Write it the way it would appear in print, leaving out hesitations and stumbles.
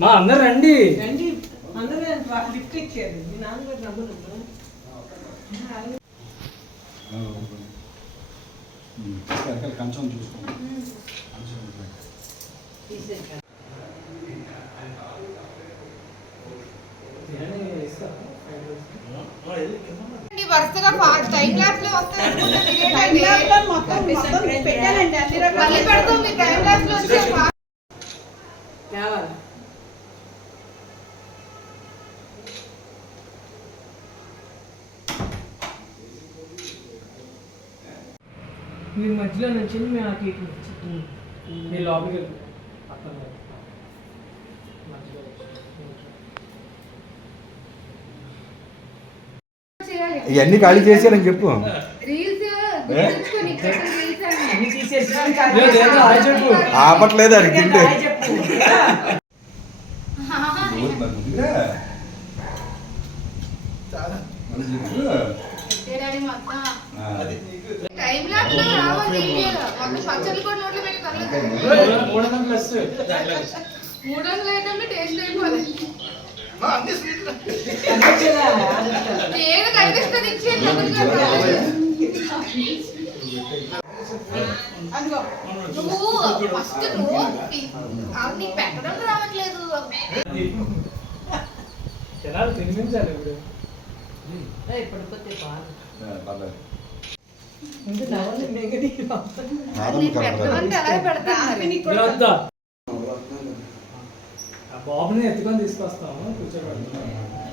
మా అందరు రండి అందరూ లిఫ్ట్ ఇచ్చారు మీ నాన్నగారు నమ్మరు కొంచెం చూసుకోండి వరుసగా టైం ల్యాబ్స్ లో వస్తాయి మొత్తం పెట్టాలండి అన్ని రకాల మళ్ళీ పెడతాం మీ టైం ల్యాబ్స్ లో వచ్చే కావాలి మీ మధ్యలో నుంచి మేము ఆ కేక్ మీ లోపలికి ఇవన్నీ ఖాళీ చేశారని చెప్పు. ఆపట్లేదు అది తింటే టైం ల్యాబ్స్ లో రావాలి మొన్న పచ్చళ్ళు కూడా నోట్లో పెట్టి తరలేదు 300 ఐటమ్లు టేస్ట్ అయిపోవాలి ఏదో కనిపిస్తుంది ఇచ్చేది నువ్వు ఫస్ట్ నువ్వు నీకు పెట్టడం రావట్లేదు తినిపించాలి ఇప్పుడు పెట్టమంటే అలాగే పెడతా బాబుని ఎత్తుకొని తీసుకొస్తాము కూర్చోబెడతాం